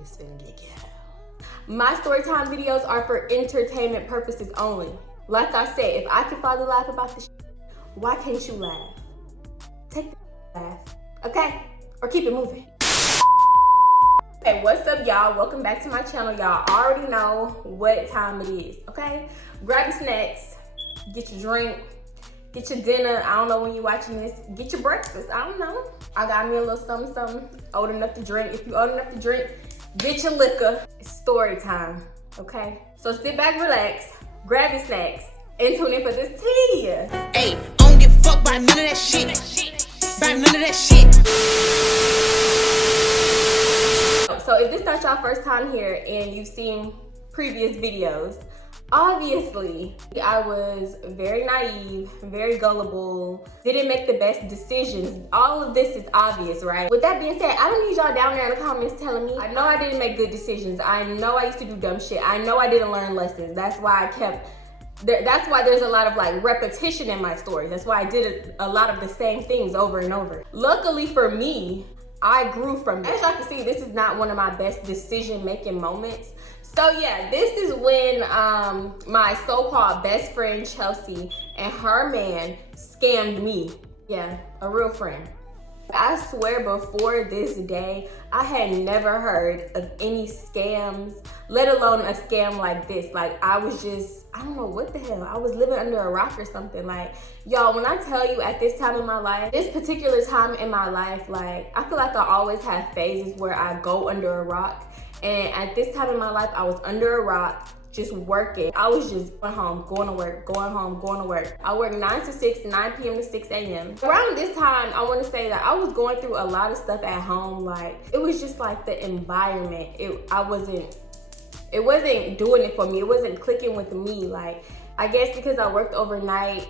It's finna get ghetto. My story time videos are for entertainment purposes only. Like I said, if I can finally laugh about this, why can't you laugh? Take the laugh, okay? Or keep it moving. Hey, what's up, y'all? Welcome back to my channel. Y'all already know what time it is, okay? Grab your snacks, get your drink, get your dinner. I don't know when you're watching this. Get your breakfast, I don't know. I got me a little something, old enough to drink. If you're old enough to drink, get your liquor. It's story time, okay? So sit back, relax, grab your snacks, and tune in for this tea. Hey, I don't give a fuck by none of that shit. By none of that shit. So if this not your first time here and you've seen previous videos, obviously I was very naive, very gullible, didn't make the best decisions. All of this is obvious, right? With that being said, I don't need y'all down there in the comments telling me. I know I didn't make good decisions. I know I used to do dumb shit. I know I didn't learn lessons. That's why that's why there's a lot of like repetition in my stories. That's why I did a lot of the same things over and over. Luckily for me, I grew from this. As y'all can see, this is not one of my best decision-making moments. So yeah, this is when my so-called best friend Chelsea and her man scammed me. Yeah, a real friend. I swear before this day, I had never heard of any scams, let alone a scam like this. Like I was just, I don't know what the hell. I was living under a rock or something. Like, y'all, when I tell you at this time in my life, this particular time in my life, like I feel like I always have phases where I go under a rock. And at this time in my life, I was under a rock, just working. I was just going home, going to work, going home, going to work. I worked 9 to 6, 9 p.m. to 6 a.m. Around this time, I want to say that I was going through a lot of stuff at home. Like, it was just like the environment. It wasn't doing it for me. It wasn't clicking with me. Like, I guess because I worked overnight,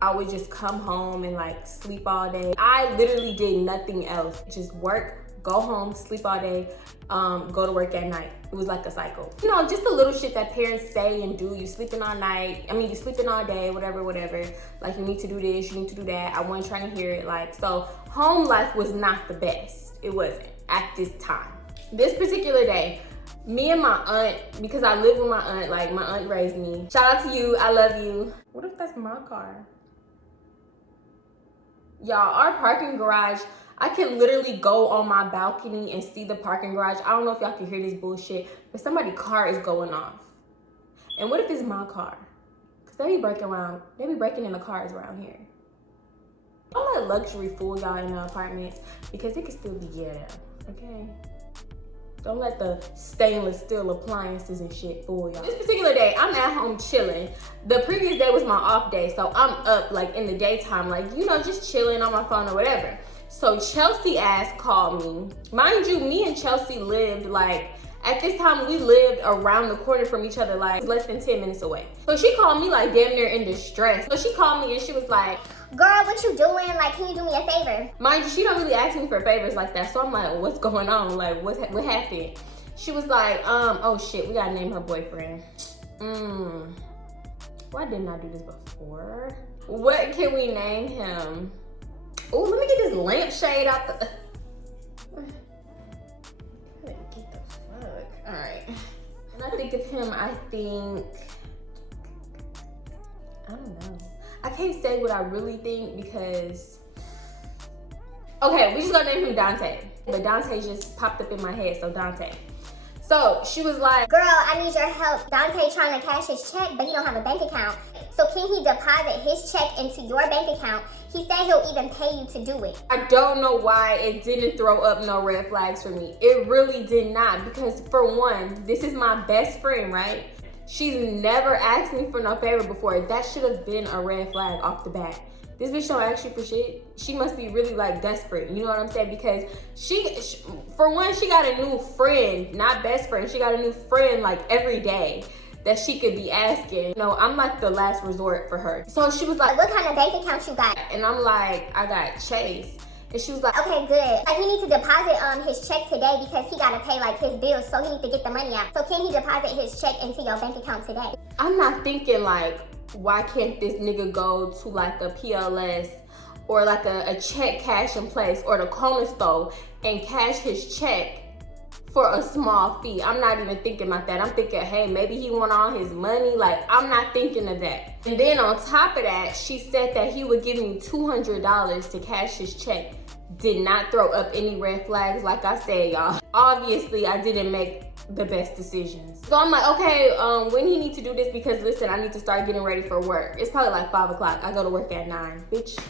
I would just come home and like sleep all day. I literally did nothing else. Just work, go home, sleep all day, go to work at night. It was like a cycle. You know, just the little shit that parents say and do. You sleeping all night. I mean, you sleeping all day, whatever. Like, you need to do this, you need to do that. I wasn't trying to hear it. Like, so home life was not the best. It wasn't at this time. This particular day, me and my aunt, because I live with my aunt, like my aunt raised me. Shout out to you, I love you. What if that's my car? Y'all, our parking garage, I can literally go on my balcony and see the parking garage. I don't know if y'all can hear this bullshit, but somebody's car is going off. And what if it's my car? Cause they be breaking in the cars around here. Don't let luxury fool y'all in the apartments because it can still be ghetto, okay? Don't let the stainless steel appliances and shit fool y'all. This particular day, I'm at home chilling. The previous day was my off day, so I'm up like in the daytime, like, you know, just chilling on my phone or whatever. So Chelsea ass called me. Mind you, me and Chelsea lived like, at this time we lived around the corner from each other, like less than 10 minutes away. So she called me like damn near in distress. So she called me and she was like, girl, what you doing? Like, can you do me a favor? Mind you, she don't really ask me for favors like that. So I'm like, what's going on? Like, what happened? She was like, oh shit, we gotta name her boyfriend. Why didn't I do this before? What can we name him? Oh, let me get this lampshade out the... Get the fuck. All right. When I think of him, I think... I don't know. I can't say what I really think because... Okay, we just gonna name him Dante. But Dante just popped up in my head, so Dante. So she was like, girl, I need your help. Dante trying to cash his check, but he don't have a bank account. So can he deposit his check into your bank account? He said he'll even pay you to do it. I don't know why it didn't throw up no red flags for me. It really did not, because for one, this is my best friend, right? She's never asked me for no favor before. That should have been a red flag off the bat. This bitch don't ask you for shit. She must be really like desperate, you know what I'm saying? Because she for one, she got a new friend, not best friend. She got a new friend like every day that she could be asking. You know, I'm like the last resort for her. So she was like, what kind of bank account you got? And I'm like, I got Chase. And she was like, okay, good. Like, he needs to deposit his check today because he gotta pay like his bills, so he needs to get the money out. So can he deposit his check into your bank account today? I'm not thinking like, why can't this nigga go to like a PLS or like a check cash in place or the corner store and cash his check for a small fee. I'm not even thinking about that. I'm thinking, hey, maybe he want all his money. Like, I'm not thinking of that. And then on top of that, she said that he would give me $200 to cash his check. Did not throw up any red flags. Like I said, y'all, obviously I didn't make the best decisions. So I'm like, okay, when he need to do this, because listen, I need to start getting ready for work. It's probably like 5 o'clock. I go to work at 9, bitch,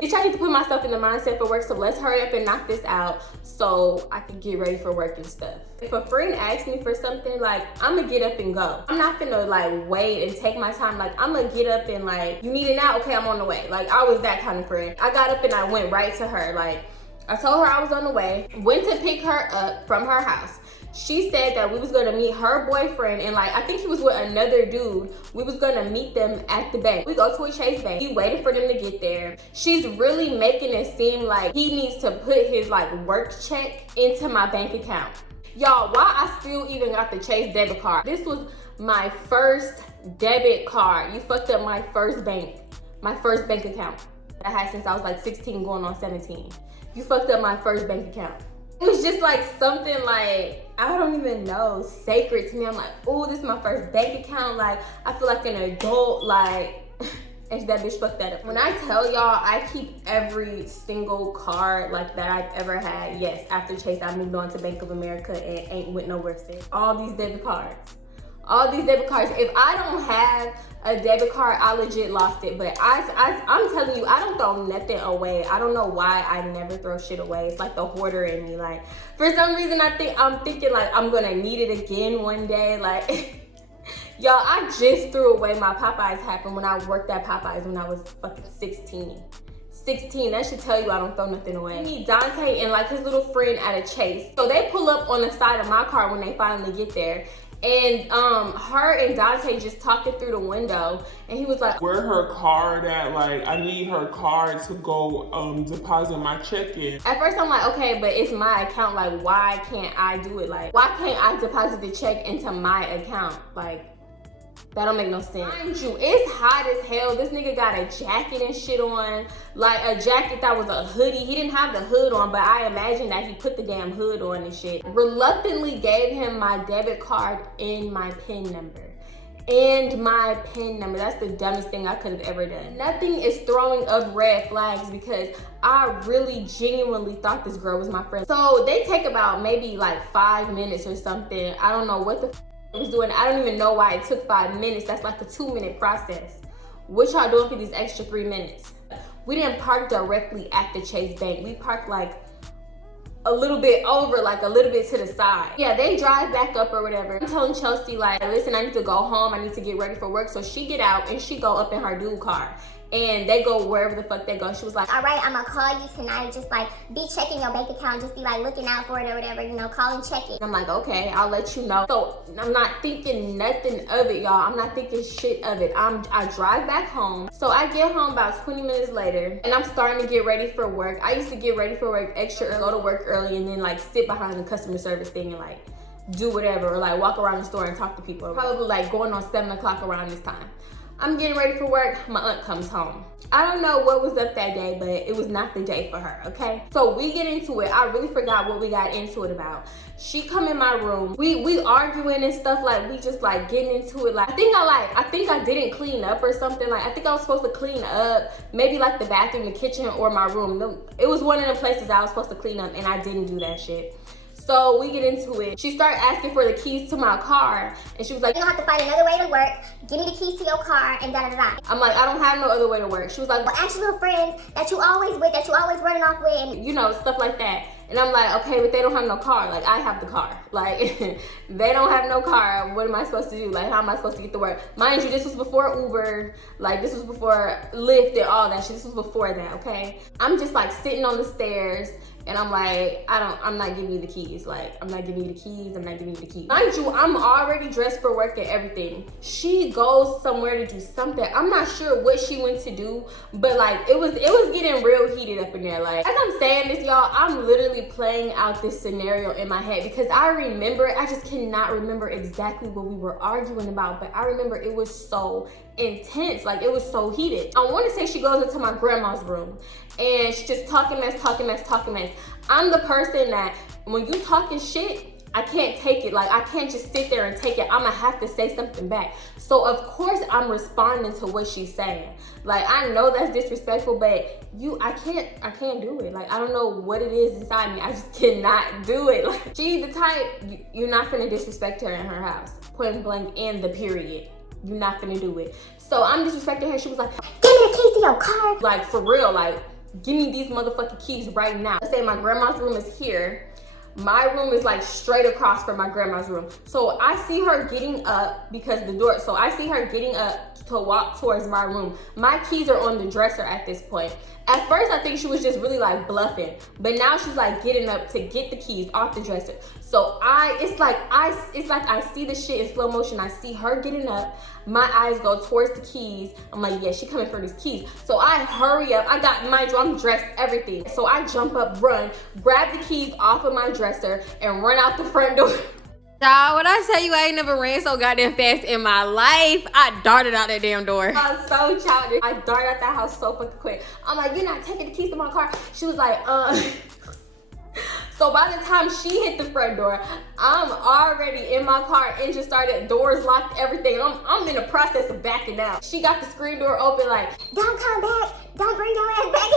I need to put myself in the mindset for work, so let's hurry up and knock this out so I can get ready for work and stuff. If a friend asks me for something, like, I'm gonna get up and go. I'm not gonna like wait and take my time. Like, I'm gonna get up and like, you need it now? Okay, I'm on the way. Like, I was that kind of friend. I got up and I went right to her. Like, I told her I was on the way, went to pick her up from her house. She said that we was gonna meet her boyfriend, and like, I think he was with another dude. We was gonna meet them at the bank. We go to a Chase Bank. We waited for them to get there. She's really making it seem like he needs to put his like work check into my bank account. Y'all, why I still even got the Chase debit card? This was my first debit card. You fucked up my first bank account that I had since I was like 16 going on 17. You fucked up my first bank account. It was just like something like, I don't even know, sacred to me. I'm like, oh, this is my first bank account. Like, I feel like an adult, like, and that bitch fucked that up. When I tell y'all, I keep every single card like that I've ever had. Yes, after Chase, I moved on to Bank of America and ain't went nowhere since. All these debit cards. If I don't have a debit card, I legit lost it. But I'm telling you, I don't throw nothing away. I don't know why I never throw shit away. It's like the hoarder in me. Like, for some reason, I'm thinking like I'm gonna need it again one day. Like, y'all, I just threw away my Popeyes hat when I worked at Popeyes when I was fucking 16. That should tell you I don't throw nothing away. Me, Dante, and like his little friend at a Chase. So they pull up on the side of my car when they finally get there. And her and Dante just talking through the window, and he was like, where her card at? Like, I need her card to go deposit my check in. At first I'm like, okay, but it's my account. Like, why can't I do it? Like, why can't I deposit the check into my account? Like, that don't make no sense. Mind you, it's hot as hell. This nigga got a jacket and shit on. Like, a jacket that was a hoodie. He didn't have the hood on, but I imagine that he put the damn hood on and shit. Reluctantly gave him my debit card and my PIN number. That's the dumbest thing I could have ever done. Nothing is throwing up red flags because I really genuinely thought this girl was my friend. So they take about maybe like 5 minutes or something. I don't know what the was doing. I don't even know why it took 5 minutes. That's like a 2-minute process. What y'all doing for these extra 3 minutes? We didn't park directly at the Chase Bank. We parked like a little bit over, like a little bit to the side. Yeah, they drive back up or whatever. I'm telling Chelsea, like, listen, I need to go home. I need to get ready for work. So she get out and she go up in her dude car. And they go wherever the fuck they go. She was like, all right, I'm gonna call you tonight. Just like be checking your bank account. Just be like looking out for it or whatever, you know, call and check it. I'm like, okay, I'll let you know. So I'm not thinking nothing of it, y'all. I'm not thinking shit of it. I drive back home. So I get home about 20 minutes later and I'm starting to get ready for work. I used to get ready for work extra early, go to work early, and then like sit behind the customer service thing and like do whatever, or like walk around the store and talk to people. Probably like going on 7 o'clock around this time. I'm getting ready for work, my aunt comes home. I don't know what was up that day, but it was not the day for her, okay? So we get into it. I really forgot what we got into it about. She come in my room. We arguing and stuff, like we just like getting into it. Like I think I didn't clean up or something. Like I think I was supposed to clean up, maybe like the bathroom, the kitchen, or my room. It was one of the places I was supposed to clean up and I didn't do that shit. So we get into it. She started asking for the keys to my car, and she was like, you're gonna have to find another way to work. Give me the keys to your car, and da da da. I'm like, I don't have no other way to work. She was like, well, ask your little friends that you always with, that you always running off with, and you know, stuff like that. And I'm like, okay, but they don't have no car. Like, I have the car. Like, they don't have no car. What am I supposed to do? Like, how am I supposed to get to work? Mind you, this was before Uber. Like, this was before Lyft and all that shit. This was before that, okay? I'm just like sitting on the stairs. And I'm like, I'm not giving you the keys. Like, I'm not giving you the keys. I'm not giving you the keys. Mind you, I'm already dressed for work and everything. She goes somewhere to do something. I'm not sure what she went to do, but like, it was getting real heated up in there. Like, as I'm saying this, y'all, I'm literally playing out this scenario in my head because I remember, I just cannot remember exactly what we were arguing about, but I remember it was so intense. Like, it was so heated. I want to say she goes into my grandma's room and she's just talking mess. I'm the person that when you talking shit, I can't take it. Like, I can't just sit there and take it. I'm gonna have to say something back. So of course I'm responding to what she's saying. Like, I know that's disrespectful, but I can't do it. Like, I don't know what it is inside me. I just cannot do it. Like, she's the type, you're not finna disrespect her in her house. Point blank in the period. You're not finna do it. So I'm disrespecting her. She was like, give me the keys to your car. like, for real, like, give me these motherfucking keys right now. Let's say my grandma's room is here. My room is like straight across from my grandma's room. So I see her getting up because the door, so I see her getting up to walk towards my room. My keys are on the dresser at this point. At first, I think she was just really like bluffing, but now she's like getting up to get the keys off the dresser. So it's like I see the shit in slow motion. I see her getting up. My eyes go towards the keys. I'm like, yeah, she coming for these keys. So I hurry up. I got my drum dressed, everything. So I jump up, run, grab the keys off of my dresser, and run out the front door. Y'all, when I tell you I ain't never ran so goddamn fast in my life, I darted out that damn door. I was so childish. I darted out that house so fucking quick. I'm like, you're not taking the keys to my car. She was like, So by the time she hit the front door, I'm already in my car, engine started, doors locked, everything. I'm in the process of backing out. She got the screen door open like, Don't come back. Don't bring your ass back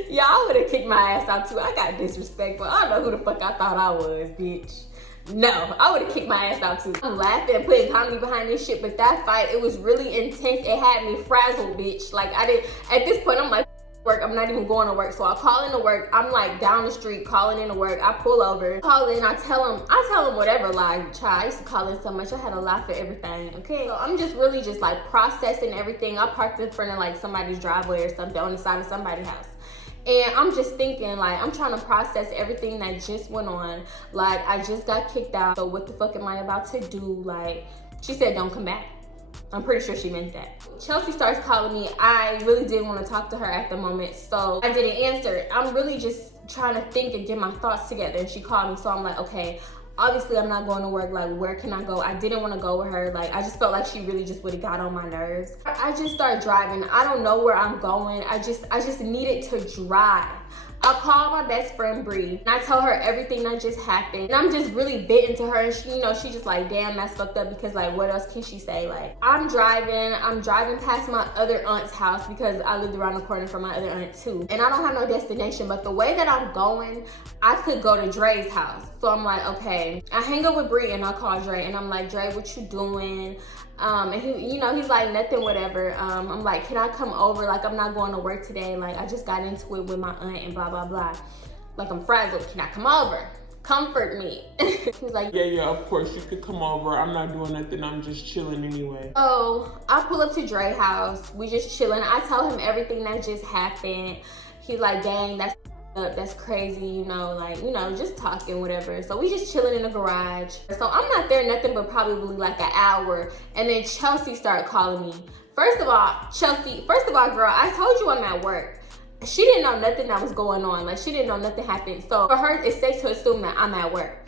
in. yeah, I would have kicked my ass out too. I got disrespectful. I don't know who the fuck I thought I was, bitch. No, I would have kicked my ass out too. I'm laughing and putting comedy behind this shit, but that fight, it was really intense. It had me frazzled, bitch. Like, at this point, I'm like, work, I'm not even going to work. So I call into work. I'm like down the street calling into work. I pull over, call in, I tell him whatever. Like, child, I used to call in so much. I had a lot for everything, okay? So I'm just really just like processing everything. I parked in front of like somebody's driveway or something on the side of somebody's house. And I'm just thinking, like, I'm trying to process everything that just went on. Like, I just got kicked out. So what the fuck am I about to do? Like, she said, don't come back. I'm pretty sure she meant that. Chelsea starts calling me. I really didn't want to talk to her at the moment, so I didn't answer. I'm really just trying to think and get my thoughts together, and she called me. So I'm like, okay, obviously I'm not going to work. Like, where can I go? I didn't want to go with her. Like, I just felt like she really just would have got on my nerves. I just started driving. I don't know where I'm going. I just needed to drive. I called my best friend Bree and I tell her everything that just happened. And I'm just really bitten to her, and she, she just like, damn, that's fucked up, because like, what else can she say? Like, I'm driving past my other aunt's house because I lived around the corner from my other aunt too. And I don't have no destination, but the way that I'm going, I could go to Dre's house. So I'm like, okay. I hang up with Bree and I call Dre and I'm like, Dre, what you doing? And he, he's like, nothing, whatever. I'm like, can I come over? Like, I'm not going to work today. Like, I just got into it with my aunt and blah, blah, blah. Like, I'm frazzled. Can I come over? Comfort me. He's like, yeah, of course, you could come over. I'm not doing nothing. I'm just chilling anyway. So I pull up to Dre's house. We just chilling. I tell him everything that just happened. He's like, dang, that's crazy, just talking, whatever. So we just chilling in the garage. So I'm not there nothing but probably like an hour. And then Chelsea started calling me. First of all, girl, I told you I'm at work. She didn't know nothing that was going on. Like, she didn't know nothing happened. So for her, it's safe to assume that I'm at work.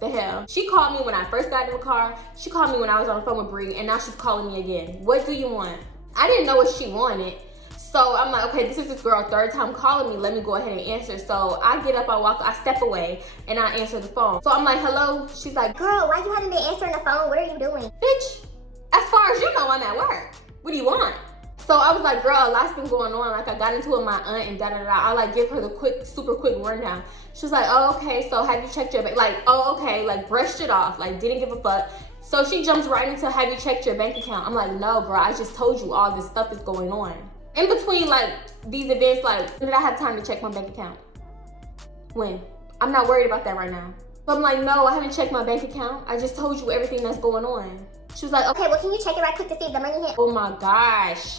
The hell? She called me when I first got in the car. She called me when I was on the phone with Bree, and now she's calling me again. What do you want? I didn't know what she wanted. So I'm like, okay, this is this girl third time calling me. Let me go ahead and answer. So I get up, I step away, and I answer the phone. So I'm like, hello? She's like, girl, why you haven't been answering the phone? What are you doing? Bitch, as far as you know, I'm at work. What do you want? So I was like, girl, a lot's been going on. Like, I got into it with my aunt and da-da-da. I like give her the super quick rundown. She was like, oh, okay, so have you checked your bank? Like, oh, okay, like brushed it off, like didn't give a fuck. So she jumps right into, have you checked your bank account? I'm like, no, bro, I just told you all this stuff is going on. In between, like, these events, like, when did I have time to check my bank account? When? I'm not worried about that right now. So I'm like, no, I haven't checked my bank account. I just told you everything that's going on. She was like, okay, well, can you check it right quick to see if the money hit? Oh my gosh,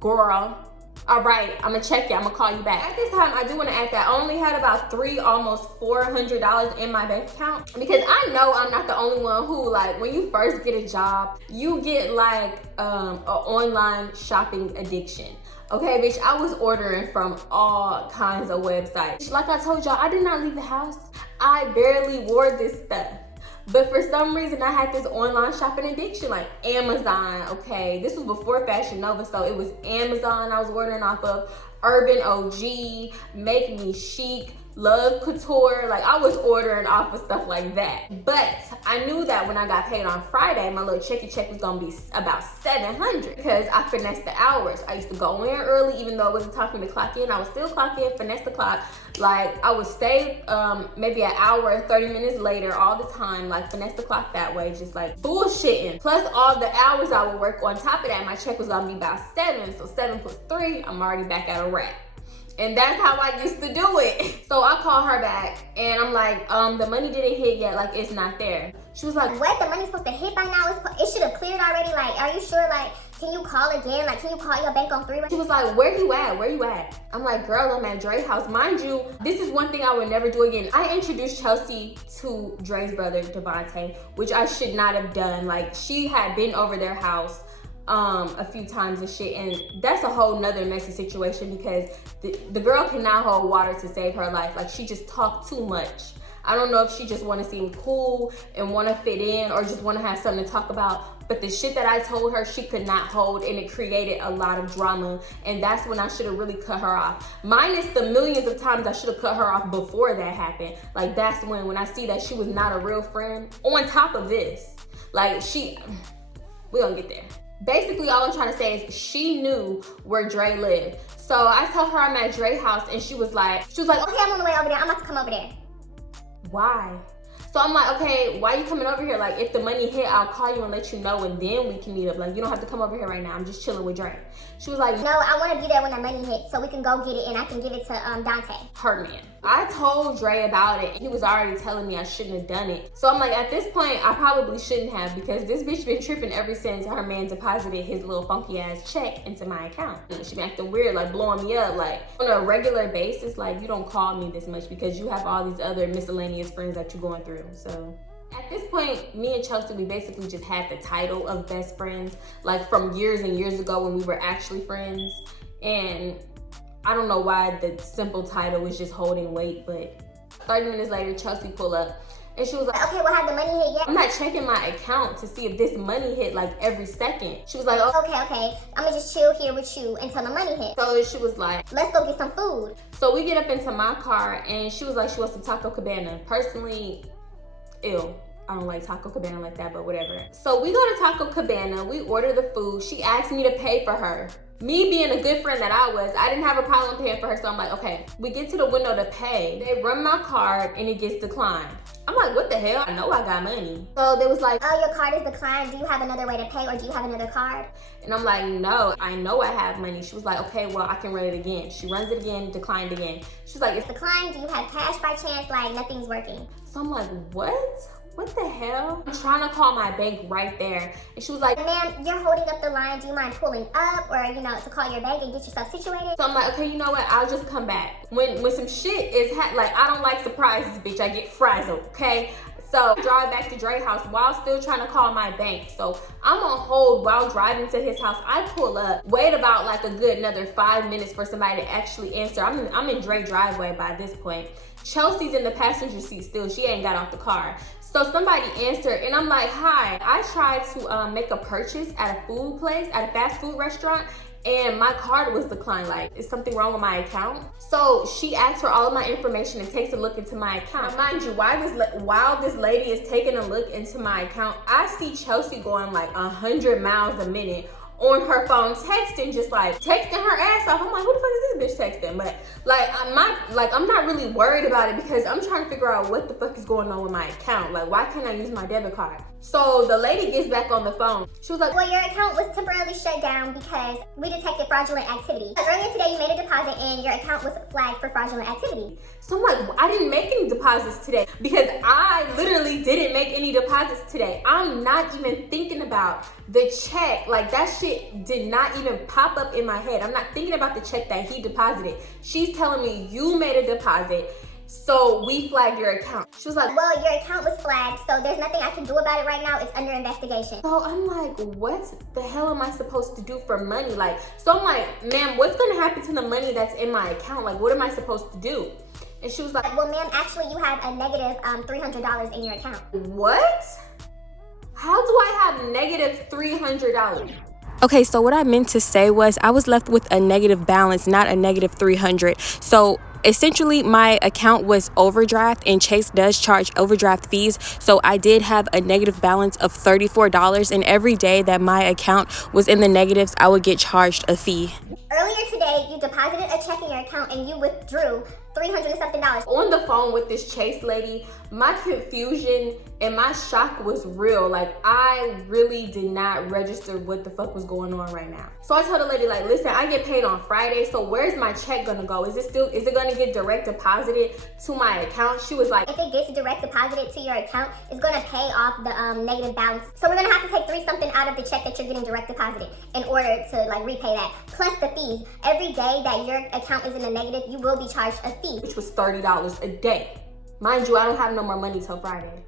girl. All right, I'm gonna check it. I'm gonna call you back. At this time, I do wanna add that I only had about almost $400 in my bank account, because I know I'm not the only one who, like, when you first get a job, you get like an online shopping addiction. Okay, bitch, I was ordering from all kinds of websites. Like I told y'all, I did not leave the house. I barely wore this stuff. But for some reason, I had this online shopping addiction, like Amazon, okay? This was before Fashion Nova, so it was Amazon I was ordering off of, Urban OG, Make Me Chic, Love Couture. Like, I was ordering off of stuff like that. But I knew that when I got paid on Friday, my little check was gonna be about $700 because I finessed the hours. I used to go in early, even though it wasn't time for me to clock in. I would still clock in, finesse the clock. Like, I would stay maybe an hour, 30 minutes later all the time, like finesse the clock that way, just like bullshitting. Plus all the hours I would work on top of that, my check was gonna be about 7. So 7 plus 3, I'm already back at a rack. And that's how I used to do it. So I call her back and I'm like, the money didn't hit yet, like it's not there. She was like, what? The money's supposed to hit by now? It should have cleared already. Like, are you sure? Like, can you call again? Like, can you call your bank on 3? She was like, where you at? Where you at? I'm like, girl, I'm at Dre's house. Mind you, this is one thing I would never do again. I introduced Chelsea to Dre's brother, Devontae, which I should not have done. Like, she had been over their house a few times and shit, and that's a whole nother messy situation because the girl cannot hold water to save her life. Like, she just talked too much. I don't know if she just want to seem cool and want to fit in or just want to have something to talk about, but the shit that I told her she could not hold, and it created a lot of drama, and that's when I should have really cut her off. Minus the millions of times I should have cut her off before that happened. Like, that's when I see that she was not a real friend. On top of this, like, we gonna get there. Basically, all I'm trying to say is she knew where Dre lived. So I told her I'm at Dre's house, and she was like, okay, I'm on the way over there. I'm about to come over there. Why? So I'm like, okay, why are you coming over here? Like, if the money hit, I'll call you and let you know, and then we can meet up. Like, you don't have to come over here right now. I'm just chilling with Dre. She was like, no, I want to be there when the money hits so we can go get it and I can give it to Dante. Her man. I told Dre about it, and he was already telling me I shouldn't have done it. So I'm like, at this point, I probably shouldn't have, because this bitch been tripping ever since her man deposited his little funky ass check into my account. She been acting weird, like blowing me up, like on a regular basis. Like, you don't call me this much because you have all these other miscellaneous friends that you're going through. So at this point, me and Chelsea, we basically just had the title of best friends, like from years and years ago when we were actually friends. And I don't know why the simple title was just holding weight, but 30 minutes later, Chelsea pulled up and she was like, okay, well, have the money hit yet? I'm not checking my account to see if this money hit like every second. She was like, oh, okay, I'm gonna just chill here with you until the money hits. So she was like, let's go get some food. So we get up into my car and she was like, she wants some Taco Cabana. Personally, ew. I don't like Taco Cabana like that, but whatever. So we go to Taco Cabana, we order the food. She asked me to pay for her. Me being a good friend that I was, I didn't have a problem paying for her, so I'm like, okay. We get to the window to pay. They run my card and it gets declined. I'm like, what the hell? I know I got money. So they was like, oh, your card is declined. Do you have another way to pay, or do you have another card? And I'm like, no, I know I have money. She was like, okay, well, I can run it again. She runs it again, declined again. She's like, it's declined. Do you have cash by chance? Like, nothing's working. So I'm like, what? What the hell? I'm trying to call my bank right there. And she was like, ma'am, you're holding up the line. Do you mind pulling up, or, to call your bank and get yourself situated? So I'm like, okay, you know what? I'll just come back. When some shit is like, I don't like surprises, bitch. I get frazzled, okay? So I drive back to Dre's house while still trying to call my bank. So I'm on hold while driving to his house. I pull up, wait about like a good another 5 minutes for somebody to actually answer. I'm in Dre's driveway by this point. Chelsea's in the passenger seat still. She ain't got off the car. So somebody answered and I'm like, hi, I tried to make a purchase at a food place, at a fast food restaurant, and my card was declined. Like, is something wrong with my account? So she asked for all of my information and takes a look into my account. Mind you, while this lady is taking a look into my account, I see Chelsea going like 100 miles a minute on her phone, texting her ass off. I'm like, who the fuck is this bitch texting? But I'm not really worried about it because I'm trying to figure out what the fuck is going on with my account. Like, why can't I use my debit card? So the lady gets back on the phone. She was like, well, your account was temporarily shut down because we detected fraudulent activity. Earlier today, you made a deposit and your account was flagged for fraudulent activity. So I'm like, I didn't make any deposits today because I literally didn't make any deposits today. I'm not even thinking about the check. Like, that shit did not even pop up in my head. I'm not thinking about the check that he deposited. She's telling me you made a deposit, so we flagged your account. She was like, well, your account was flagged, so there's nothing I can do about it right now. It's under investigation. So I'm like, what the hell am I supposed to do for money? Like, so I'm like, ma'am, what's gonna happen to the money that's in my account? Like, what am I supposed to do? And she was like, well, ma'am, actually you have a negative $300 in your account. What? How do I have negative $300? Okay, so what I meant to say was I was left with a negative balance, not a negative 300. So essentially my account was overdraft, and Chase does charge overdraft fees. So I did have a negative balance of $34, and every day that my account was in the negatives, I would get charged a fee. Earlier today, you deposited a check in your account and you withdrew $300 and something. On the phone with this Chase lady, my confusion and my shock was real. Like, I really did not register what the fuck was going on right now. So I told the lady, like, listen, I get paid on Friday, so where's my check gonna go? Is it gonna get direct deposited to my account? She was like, if it gets direct deposited to your account, it's gonna pay off the negative balance. So we're gonna have to take $3 something out of the check that you're getting direct deposited in order to like repay that, plus the fees. Every day that your account is in the negative, you will be charged a fee, which was $30 a day. Mind you, I don't have no more money till Friday.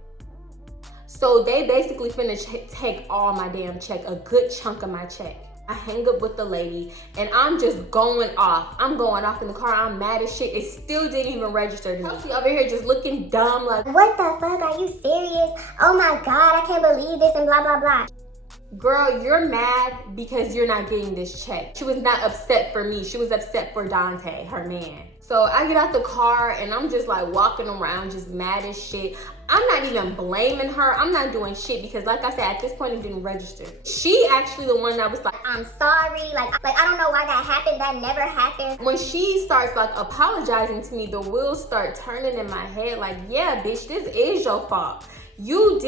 So they basically finna take all my damn check, a good chunk of my check. I hang up with the lady and I'm just going off. I'm going off in the car. I'm mad as shit. It still didn't even register to me. Kelsey over here just looking dumb like, what the fuck, are you serious? Oh my God, I can't believe this and blah, blah, blah. Girl, you're mad because you're not getting this check. She was not upset for me. She was upset for Dante, her man. So I get out the car and I'm just like walking around just mad as shit. I'm not even blaming her. I'm not doing shit because like I said, at this point it didn't register. She actually the one that was like, I'm sorry, like I don't know why that happened. That never happened. When she starts like apologizing to me, the wheels start turning in my head like, yeah, bitch, this is your fault. You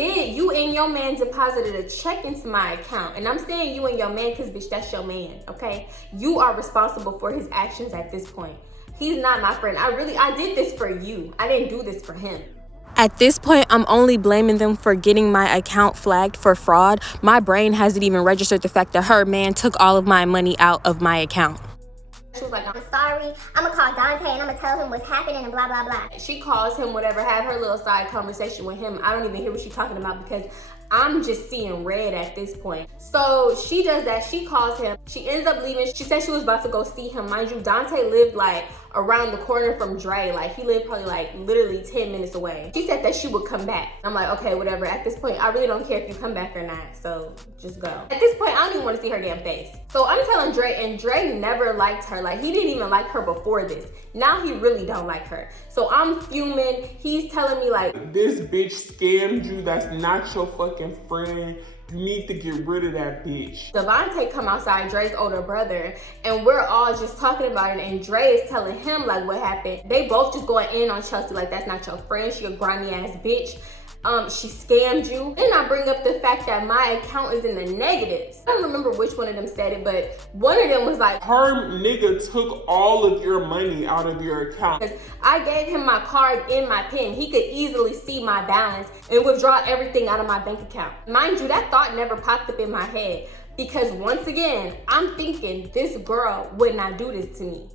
and your man deposited a check into my account. And I'm saying you and your man because, bitch, that's your man, okay? You are responsible for his actions at this point. He's not my friend. I did this for you. I didn't do this for him. At this point, I'm only blaming them for getting my account flagged for fraud. My brain hasn't even registered the fact that her man took all of my money out of my account. She was like, I'm sorry, I'm gonna call Dante and I'm gonna tell him what's happening and blah, blah, blah. She calls him, whatever, have her little side conversation with him. I don't even hear what she's talking about because I'm just seeing red at this point. So she does that, she calls him, she ends up leaving. She said she was about to go see him. Mind you, Dante lived like around the corner from Dre. Like he lived probably like literally 10 minutes away. She said that she would come back. I'm like, okay, whatever. At this point, I really don't care if you come back or not. So just go. At this point, I don't even want to see her damn face. So I'm telling Dre, and Dre never liked her. Like he didn't even like her before this. Now he really don't like her. So I'm fuming. He's telling me like, this bitch scammed you. That's not your fucking friend. You need to get rid of that bitch. Devontae come outside, Dre's older brother, and we're all just talking about it, and Dre is telling him like what happened. They both just going in on Chelsea like that's not your friend, she a grimy ass bitch. She scammed you. Then I bring up the fact that my account is in the negatives. I don't remember which one of them said it, but one of them was like, her nigga took all of your money out of your account. I gave him my card in my pen. He could easily see my balance and withdraw everything out of my bank account. Mind you, that thought never popped up in my head because once again, I'm thinking this girl would not do this to me.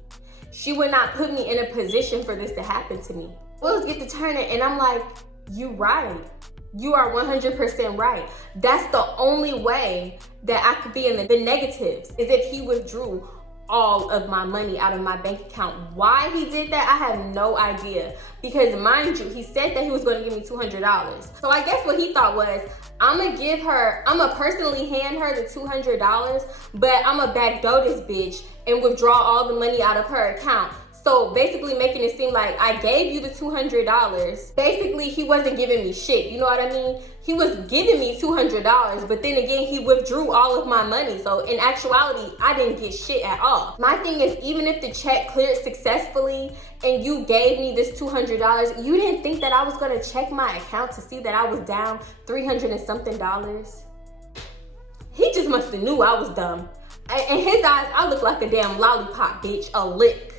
She would not put me in a position for this to happen to me. Wheels get to turning and I'm like, you right. You are 100% right. That's the only way that I could be in the negatives is if he withdrew all of my money out of my bank account. Why he did that, I have no idea. Because mind you, he said that he was going to give me $200. So I guess what he thought was, I'm gonna personally hand her the $200, but I'm gonna backdoor this bitch and withdraw all the money out of her account. So basically making it seem like I gave you the $200. Basically, he wasn't giving me shit, you know what I mean? He was giving me $200, but then again, he withdrew all of my money. So in actuality, I didn't get shit at all. My thing is, even if the check cleared successfully and you gave me this $200, you didn't think that I was gonna check my account to see that I was down $300 and something. He just must have knew I was dumb. In his eyes, I look like a damn lollipop, bitch, a lick.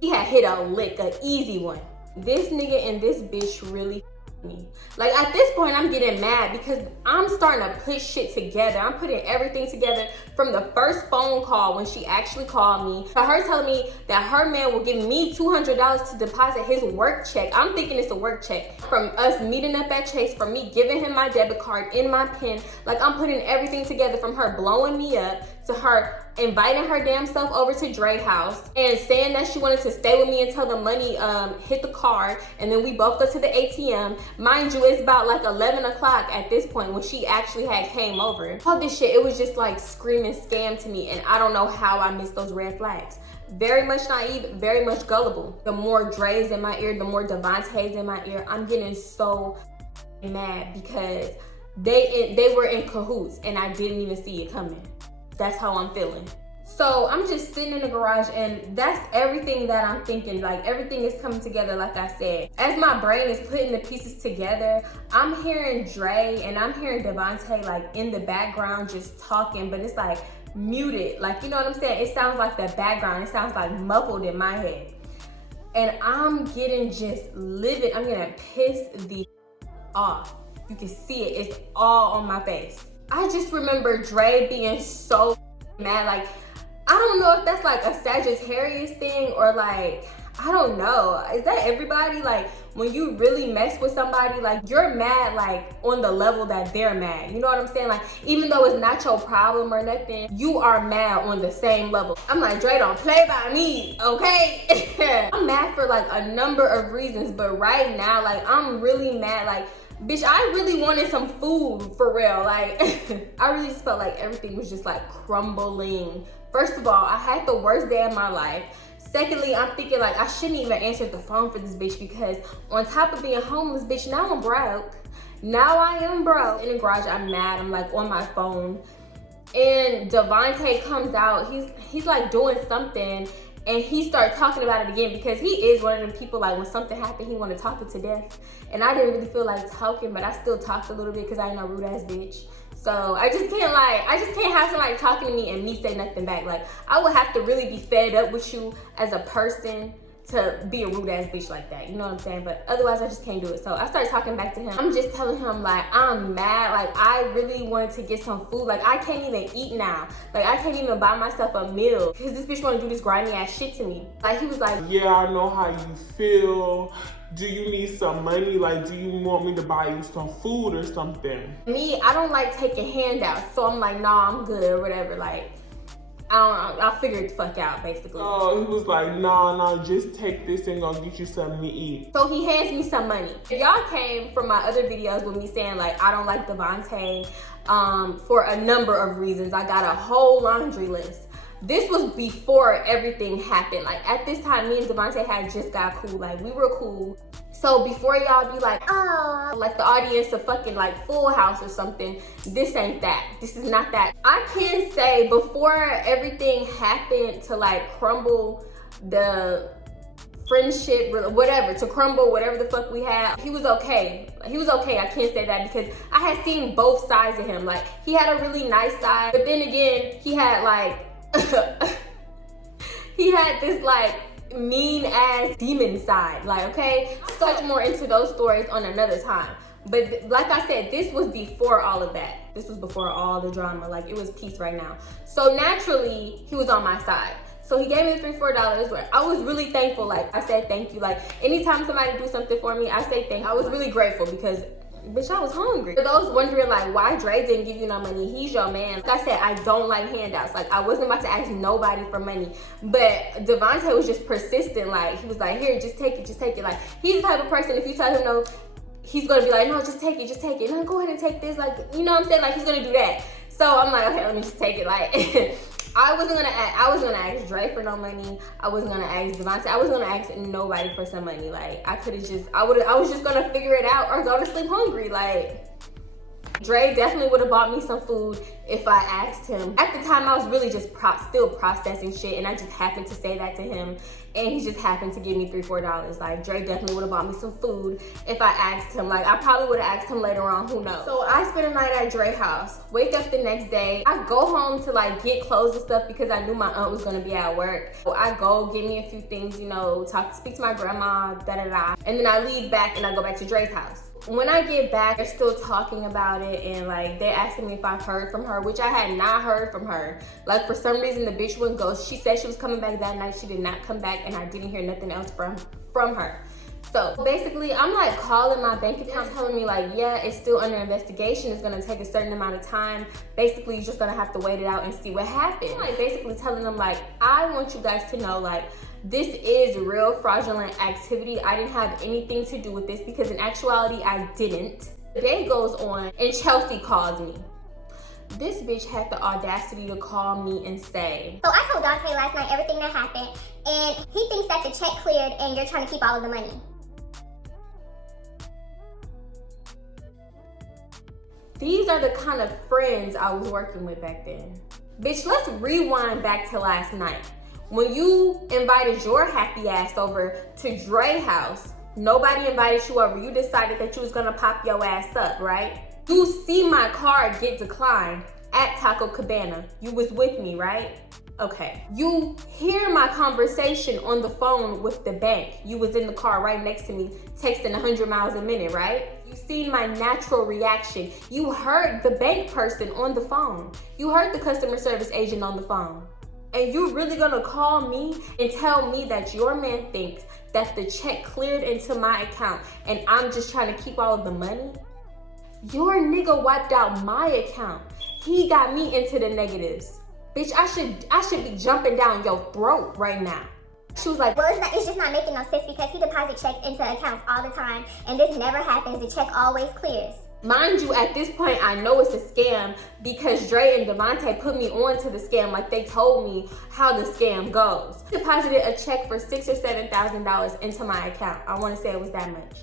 He had hit a lick, an easy one. This nigga and this bitch really me. Like at this point, I'm getting mad because I'm starting to put shit together. I'm putting everything together from the first phone call when she actually called me to her telling me that her man will give me $200 to deposit his work check. I'm thinking it's a work check. From us meeting up at Chase, from me giving him my debit card in my pen, like I'm putting everything together from her blowing me up to her inviting her damn self over to Dre's house and saying that she wanted to stay with me until the money hit the card, and then we both go to the ATM. Mind you, it's about like 11 o'clock at this point when she actually had came over. All this shit, it was just like screaming scam to me, and I don't know how I missed those red flags. very much naive, very much gullible. The more Dre's in my ear, the more Devontae's in my ear, I'm getting so mad because they were in cahoots and I didn't even see it coming. That's how I'm feeling. So I'm just sitting in the garage and that's everything that I'm thinking. Like everything is coming together, like I said. As my brain is putting the pieces together, I'm hearing Dre and I'm hearing Devontae like in the background just talking, but it's like muted. Like, you know what I'm saying? It sounds like the background. It sounds like muffled in my head. And I'm getting just livid. I'm getting pissed the off. You can see it. It's all on my face. I just remember Dre being so mad. Like, I don't know if that's like a Sagittarius thing or like, I don't know. Is that everybody? Like, when you really mess with somebody, like you're mad like on the level that they're mad. You know what I'm saying? Like, even though it's not your problem or nothing, you are mad on the same level. I'm like, Dre, don't play by me, okay? I'm mad for like a number of reasons, but right now, like I'm really mad. Like, bitch, I really wanted some food for real. Like, I really just felt like everything was just like crumbling. First of all, I had the worst day of my life. Secondly, I'm thinking like I shouldn't even answer the phone for this bitch because on top of being homeless, bitch, now I'm broke. Now I am broke. In the garage, I'm mad. I'm like on my phone. And Devontae comes out. He's like doing something and he started talking about it again because he is one of the people like when something happened, he wanted to talk it to death. And I didn't really feel like talking, but I still talked a little bit because I ain't no rude ass bitch. So I just can't have somebody talking to me and me say nothing back. Like, I would have to really be fed up with you as a person to be a rude ass bitch like that. You know what I'm saying? But otherwise, I just can't do it. So I started talking back to him. I'm just telling him like, I'm mad. Like, I really wanted to get some food. Like, I can't even eat now. Like, I can't even buy myself a meal because this bitch want to do this grimy ass shit to me. Like, he was like, yeah, I know how you feel. Do you need some money? Like, do you want me to buy you some food or something? Me, I don't like taking handouts. So I'm like, nah, I'm good or whatever. Like, I'll figure it the fuck out, basically. Oh, he was like, nah, just take this and go get you something to eat. So he hands me some money. If y'all came from my other videos with me saying like, I don't like Devontae for a number of reasons. I got a whole laundry list. This was before everything happened. Like at this time, me and Devontae had just got cool. Like we were cool. So before y'all be like, oh, like the audience of fucking like Full House or something, this ain't that. This is not that. I can say before everything happened to like crumble the friendship, whatever, to crumble whatever the fuck we had, he was okay. He was okay. I can't say that because I had seen both sides of him. Like he had a really nice side, but then again, he had like, he had this like mean ass demon side. Like, okay, so much more into those stories on another time. But like I said, this was before all of that. This was before all the drama. Like it was peace right now. So naturally, he was on my side. So he gave me $3-4 where I was really thankful. Like I said, thank you. Like anytime somebody do something for me, I say thank you. I was really grateful because bitch, I was hungry. For those wondering like why Dre didn't give you no money, he's your man. Like I said, I don't like handouts. Like I wasn't about to ask nobody for money. But Devontae was just persistent. Like he was like, here, just take it, just take it. Like he's the type of person, if you tell him no, he's gonna be like, no, just take it, just take it. No, go ahead and take this. Like, you know what I'm saying? Like he's gonna do that. So I'm like, okay, let me just take it. Like I was gonna ask Dre for no money. I wasn't gonna ask Devontae. I was gonna ask nobody for some money. Like I could have just, I was just gonna figure it out or go to sleep hungry. Like Dre definitely would have bought me some food if I asked him. At the time, I was really just still processing shit, and I just happened to say that to him, and he just happened to give me $3-4. Like Dre definitely would have bought me some food if I asked him. Like I probably would have asked him later on, who knows. So I spent a night at Dre's house. Wake up the next day. I go home to like get clothes and stuff because I knew my aunt was gonna be at work. So I go get me a few things, you know, speak to my grandma, and then I leave back and I go back to Dre's house. When I get back, they're still talking about it and like they're asking me if I've heard from her, which I had not heard from her. Like for some reason the bitch wouldn't go. She said she was coming back that night. She did not come back and I didn't hear nothing else from her. So basically I'm like calling my bank account telling me like, yeah, it's still under investigation. It's gonna take a certain amount of time. Basically you're just gonna have to wait it out and see what happened. Like basically telling them like, I want you guys to know like, this is real fraudulent activity. I didn't have anything to do with this because in actuality, I didn't. The day goes on and Chelsea calls me. This bitch had the audacity to call me and say, So I told Dante last night everything that happened, and he thinks that the check cleared and you're trying to keep all of the money. these are the kind of friends I was working with back then. Bitch, let's rewind back to last night. When you invited your happy ass over to Dre house, nobody invited you over. You decided that you was gonna pop your ass up, right? You see my card get declined at Taco Cabana. You was with me, right? Okay. You hear my conversation on the phone with the bank. You was in the car right next to me, texting 100 miles a minute, right? You seen my natural reaction. You heard the bank person on the phone. You heard the customer service agent on the phone. And you really gonna call me and tell me that your man thinks that the check cleared into my account and I'm just trying to keep all of the money? Your nigga wiped out my account. He got me into the negatives. Bitch, I should be jumping down your throat right now. She was like, Well, it's just not making no sense because he deposits checks into accounts all the time, and this never happens. The check always clears. mind you, at this point, I know it's a scam because Dre and Devontae put me on to the scam. Like, they told me how the scam goes. Deposited a check for $6,000 or $7,000 into my account. I want to say it was that much.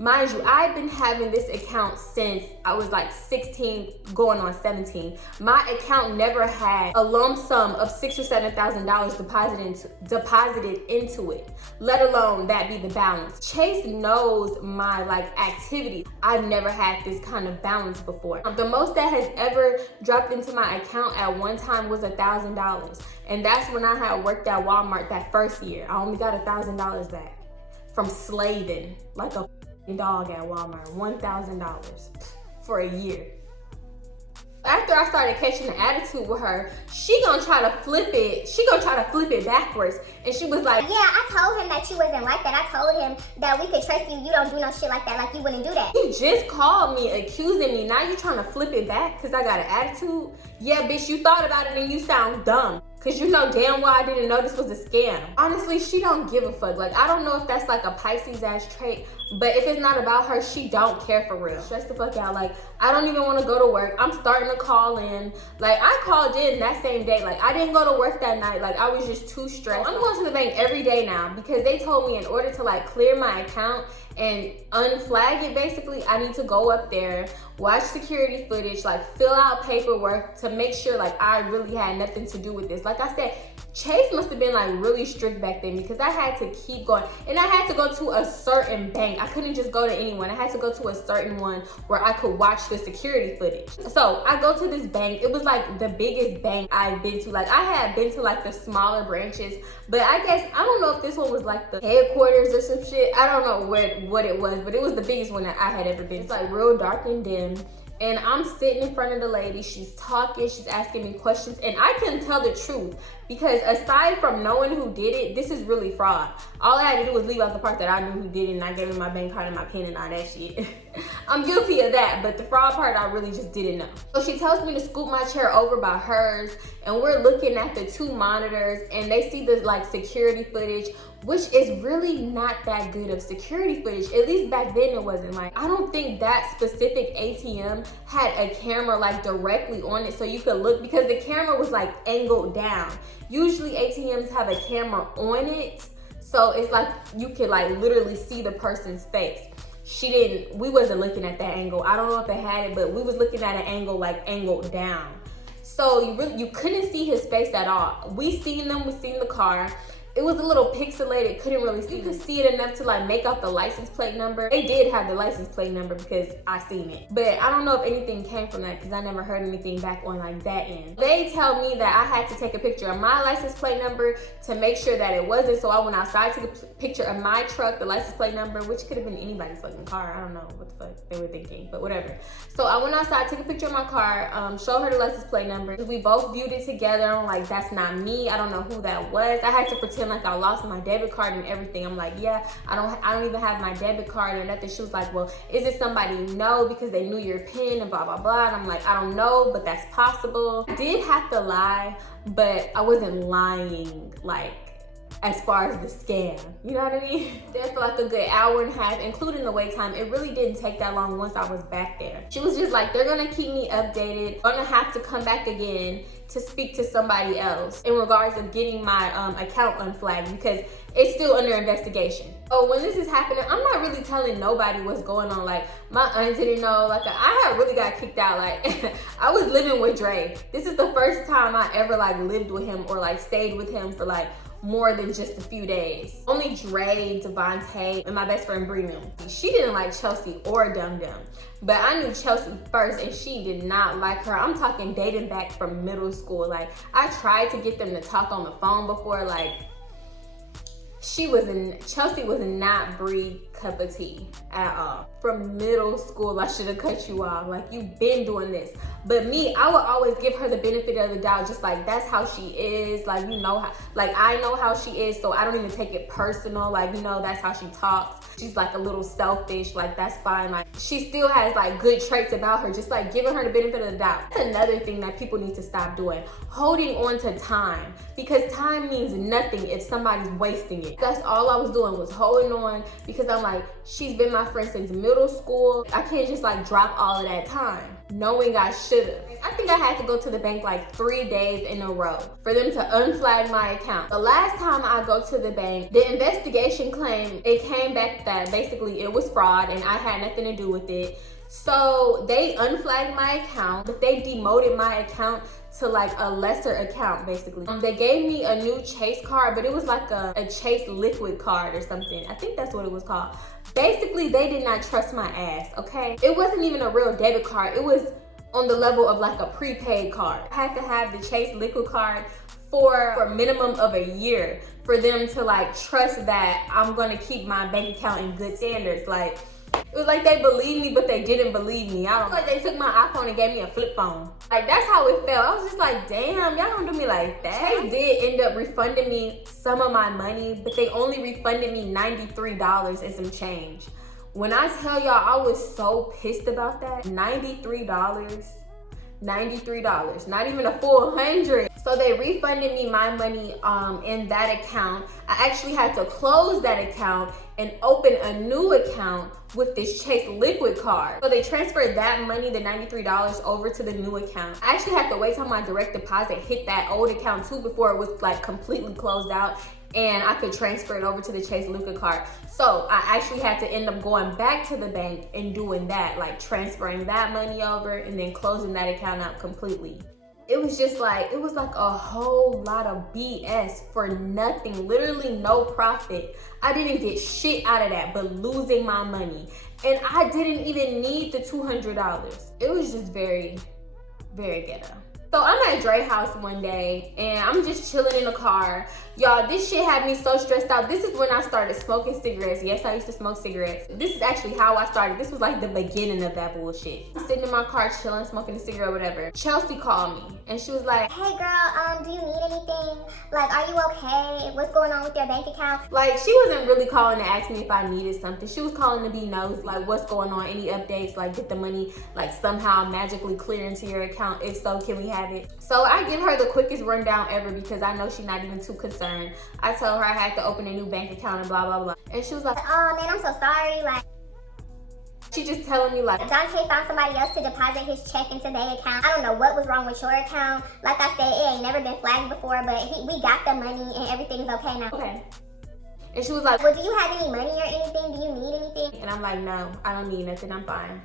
Mind you, I've been having this account since I was like 16 going on 17. My account never had a lump sum of $6,000 or $7,000 deposited into it, let alone that be the balance. Chase knows my like activity. I've never had this kind of balance before. The most that has ever dropped into my account at one time was $1,000. And that's when I had worked at Walmart that first year. I only got $1,000 back from slaving like a dog at Walmart. $1,000 for a year. After I started catching an attitude with her, she gonna try to flip it backwards. And she was like, Yeah, I told him that you wasn't like that. I told him that we could trust you. You don't do no shit like that. Like, you wouldn't do that. you just called me accusing me. Now you trying to flip it back because I got an attitude? Yeah, bitch, you thought about it and you sound dumb. Cause you know damn well I didn't know this was a scam. Honestly, she don't give a fuck. Like, I don't know if that's like a Pisces ass trait, but if it's not about her, she don't care for real. Stress the fuck out. Like, I don't even want to go to work. I'm starting to call in. Like, I called in that same day. Like, I didn't go to work that night. Like, I was just too stressed. I'm going to the bank every day now because they told me in order to like clear my account and unflag it, basically, I need to go up there, watch security footage, like fill out paperwork to make sure like I really had nothing to do with this. Like I said, Chase must have been like really strict back then because I had to keep going. And I had to go to a certain bank. I couldn't just go to anyone. I had to go to a certain one where I could watch the security footage. So I go to this bank. It was like the biggest bank I've been to. Like, I had been to like the smaller branches, but I guess, I don't know if this one was like the headquarters or some shit. I don't know what it was, but it was the biggest one that I had ever been. It's like real dark and dim. And I'm sitting in front of the lady, she's talking, she's asking me questions, and I couldn't tell the truth because aside from knowing who did it, this is really fraud. All I had to do was leave out the part that I knew who did it and I gave him my bank card and my PIN and all that shit. I'm guilty of that, but the fraud part I really just didn't know. So she tells me to scoot my chair over by hers, and we're looking at the two monitors and they see the like security footage, which is really not that good of security footage. At least back then it wasn't. Like, I don't think that specific ATM had a camera like directly on it so you could look, because the camera was like angled down. Usually ATMs have a camera on it, so it's like you could like literally see the person's face. We wasn't looking at that angle. I don't know if they had it, but we was looking at an angle like angled down. So you couldn't see his face at all. We seen the car. It was a little pixelated, couldn't really see. You could see it enough to like make out the license plate number. They did have the license plate number because I seen it. But I don't know if anything came from that because I never heard anything back on like that end. They tell me that I had to take a picture of my license plate number to make sure that it wasn't. So I went outside, took a picture of my truck, the license plate number, which could have been anybody's fucking car. I don't know what the fuck they were thinking, but whatever. So I went outside, took a picture of my car, showed her the license plate number. We both viewed it together. I'm like, that's not me. I don't know who that was. I had to pretend like I lost my debit card and everything. I'm like, yeah, I don't even have my debit card or nothing. She was like, well, is it somebody you know because they knew your PIN and blah blah blah. And I'm like, I don't know, but that's possible. I did have to lie, but I wasn't lying like as far as the scam. You know what I mean? There for like a good hour and a half, including the wait time. It really didn't take that long once I was back there. She was just like, they're gonna keep me updated. I'm gonna have to come back again to speak to somebody else in regards of getting my account unflagged because it's still under investigation. Oh, when this is happening, I'm not really telling nobody what's going on. Like, my aunt didn't know. Like, I had really got kicked out. Like, I was living with Dre. This is the first time I ever like lived with him or like stayed with him for like more than just a few days. Only Dre, Devontae, and my best friend Bree knew. She didn't like Chelsea or Dum Dum, but I knew Chelsea first and she did not like her. I'm talking dating back from middle school. Like, I tried to get them to talk on the phone before. Like, Chelsea was not Bree cup of tea at all. From middle school, I should have cut you off. Like, you've been doing this. But me, I would always give her the benefit of the doubt, just like, that's how she is. Like, you know how, like, I know how she is, so I don't even take it personal. Like, you know, that's how she talks. She's like a little selfish, like, that's fine. Like, she still has like good traits about her, just like giving her the benefit of the doubt. That's another thing that people need to stop doing. Holding on to time, because time means nothing if somebody's wasting it. That's all I was doing, was holding on, because I'm like, she's been my friend since middle school. I can't just like drop all of that time, knowing I should've. I think I had to go to the bank like 3 days in a row for them to unflag my account. The last time I go to the bank, the investigation claim, it came back that basically it was fraud and I had nothing to do with it. So they unflagged my account, but they demoted my account to like a lesser account, basically. They gave me a new Chase card, but it was like a Chase liquid card or something. I think that's what it was called. Basically, they did not trust my ass, okay? It wasn't even a real debit card. It was on the level of like a prepaid card. I had to have the Chase liquid card for a minimum of a year for them to like trust that I'm gonna keep my bank account in good standards. Like, it was like they believed me, but they didn't believe me. I don't like they took my iPhone and gave me a flip phone. Like, that's how it felt. I was just like, damn, y'all don't do me like that. Chase did end up refunding me some of my money, but they only refunded me $93 and some change. When I tell y'all, I was so pissed about that. $93, not even a full 100. So they refunded me my money in that account. I actually had to close that account and open a new account with this Chase liquid card. So they transferred that money, the $93, over to the new account. I actually had to wait till my direct deposit hit that old account too before it was like completely closed out and I could transfer it over to the Chase liquid card. So I actually had to end up going back to the bank and doing that, like transferring that money over and then closing that account out completely. It was just like, it was like a whole lot of BS for nothing, literally no profit. I didn't get shit out of that but losing my money. And I didn't even need the $200. It was just very, very ghetto. So I'm at Dre's house one day and I'm just chilling in the car. Y'all, this shit had me so stressed out. This is when I started smoking cigarettes. Yes, I used to smoke cigarettes. This is actually how I started. This was like the beginning of that bullshit. I'm sitting in my car chilling, smoking a cigarette, whatever. Chelsea called me and she was like, Hey girl, do you need anything? Like, are you okay? What's going on with your bank account? like, she wasn't really calling to ask me if I needed something. She was calling to be nosy, like, what's going on, any updates, like, did the money like somehow magically clear into your account? If so, can we have it? So I give her the quickest rundown ever because I know she's not even too concerned. I told her I had to open a new bank account and blah, blah, blah. And she was like, Oh man, I'm so sorry. Like, she just telling me like, Dante found somebody else to deposit his check into their account. I don't know what was wrong with your account. Like I said, it ain't never been flagged before, but we got the money and everything's okay now. okay. And she was like, Well, do you have any money or anything? Do you need anything? and I'm like, no, I don't need nothing, I'm fine.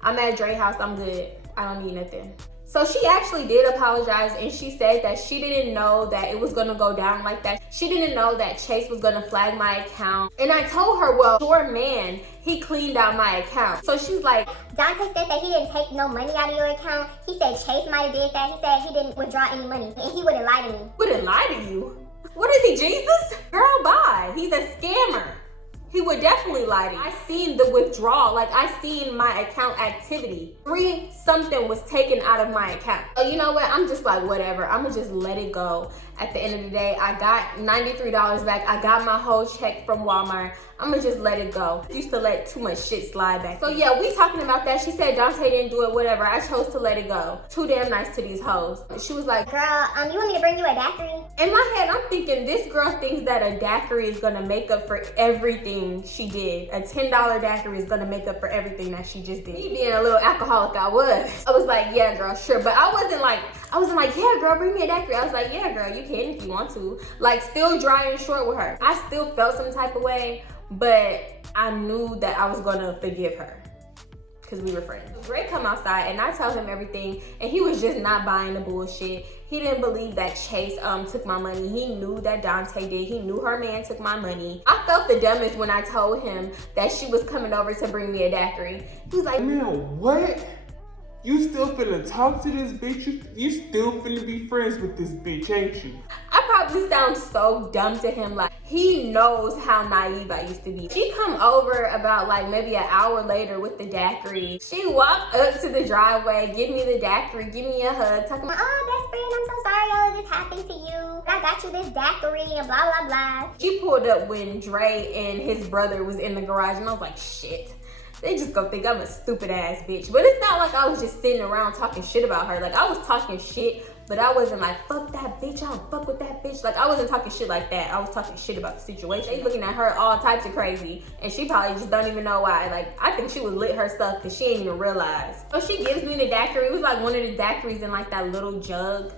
I'm at Dre's house, I'm good. I don't need nothing. So she actually did apologize and she said that she didn't know that it was gonna go down like that. She didn't know that Chase was gonna flag my account. And I told her, well, your man, he cleaned out my account. So she's like, Dante said that he didn't take no money out of your account. He said Chase might have did that. He said he didn't withdraw any money and he wouldn't lie to me. wouldn't lie to you? What is he, Jesus? Girl, bye. He's a scammer. He would definitely lie to you. I seen the withdrawal, like I seen my account activity. 3 something was taken out of my account. So you know what, I'm just like, whatever, I'ma just let it go. At the end of the day, I got $93 back. I got my whole check from Walmart. I'ma just let it go. I used to let too much shit slide back. So yeah, we talking about that. She said Dante didn't do it, whatever. I chose to let it go. Too damn nice to these hoes. She was like, girl, you want me to bring you a daiquiri? in my head, I'm thinking this girl thinks that a daiquiri is gonna make up for everything she did. A $10 daiquiri is gonna make up for everything that she just did. Me being a little alcoholic, I was like, yeah, girl, sure. But I wasn't like, yeah, girl, bring me a daiquiri. I was like, yeah, girl, you can if you want to. Like, still dry and short with her. I still felt some type of way, but I knew that I was gonna forgive her because we were friends. Ray come outside and I tell him everything, and he was just not buying the bullshit. He didn't believe that Chase took my money. He knew that Dante did. He knew her man took my money. I felt the dumbest when I told him that she was coming over to bring me a daiquiri. He was like, man, what? You still finna talk to this bitch? You still finna be friends with this bitch, ain't you? I probably sound so dumb to him. Like, he knows how naive I used to be. She come over about like maybe an hour later with the daiquiri. She walked up to the driveway, give me the daiquiri, give me a hug, talking about, Oh, best friend, I'm so sorry all of this happened to you. I got you this daiquiri and blah, blah, blah. she pulled up when Dre and his brother was in the garage, and I was like, shit. They just gonna think I'm a stupid ass bitch. But it's not like I was just sitting around talking shit about her. Like, I was talking shit, but I wasn't like, fuck that bitch, I don't fuck with that bitch. Like, I wasn't talking shit like that. I was talking shit about the situation. They looking at her all types of crazy, and she probably just don't even know why. Like, I think she was lit herself because she didn't even realize. So she gives me the daiquiri. It was like one of the daiquiris in like that little jug.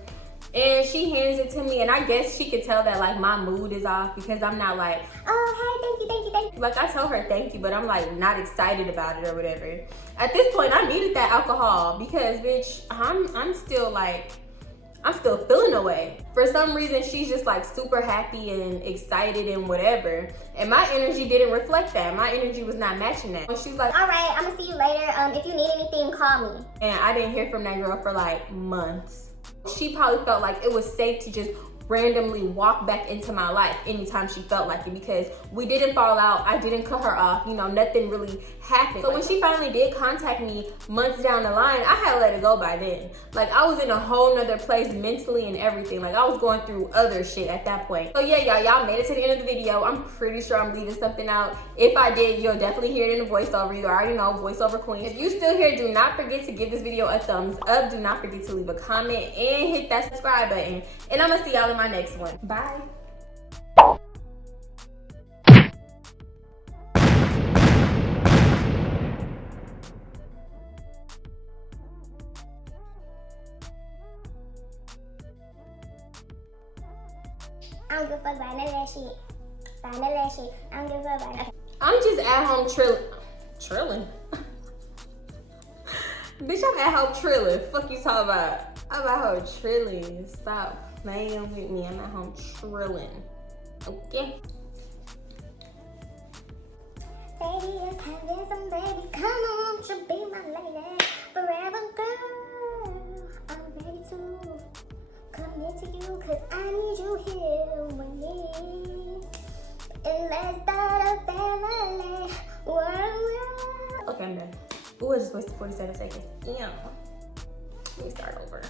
And she hands it to me, and I guess she could tell that like my mood is off because I'm not like, Oh, hey, thank you, thank you, thank you. like, I told her thank you, but I'm like not excited about it or whatever. At this point, I needed that alcohol because, bitch, I'm still feeling away. For some reason, she's just like super happy and excited and whatever. And my energy didn't reflect that. My energy was not matching that. She's like, All right, I'm gonna see you later. If you need anything, call me. and I didn't hear from that girl for like months. She probably felt like it was safe to just randomly walk back into my life anytime she felt like it because we didn't fall out. I didn't cut her off. You know, nothing really happened. So when she finally did contact me months down the line, I had to let it go by then. Like, I was in a whole nother place mentally and everything. Like, I was going through other shit at that point. So yeah, y'all made it to the end of the video. I'm pretty sure I'm leaving something out. If I did, you'll definitely hear it in the voiceover. You already know, voiceover queen. If you still here, do not forget to give this video a thumbs up. Do not forget to leave a comment and hit that subscribe button. And I'm gonna see y'all in my next one. Bye. I don't give a fuck about none of that shit. About none of that shit. I don't give a fuck about it. I'm just at home trilling. Bitch, I'm at home trilling. Fuck you talking about? I'm at home trilling. Stop playing with me. I'm at home trilling. Okay? Baby, it's having some babies. Come on, won't you be my lady? Forever, girl. I'm ready to commit to you, cause I need you here with me. And let's start a family. World. Okay, I'm done. Ooh, I just wasted 47 seconds. Yeah. Let me start over.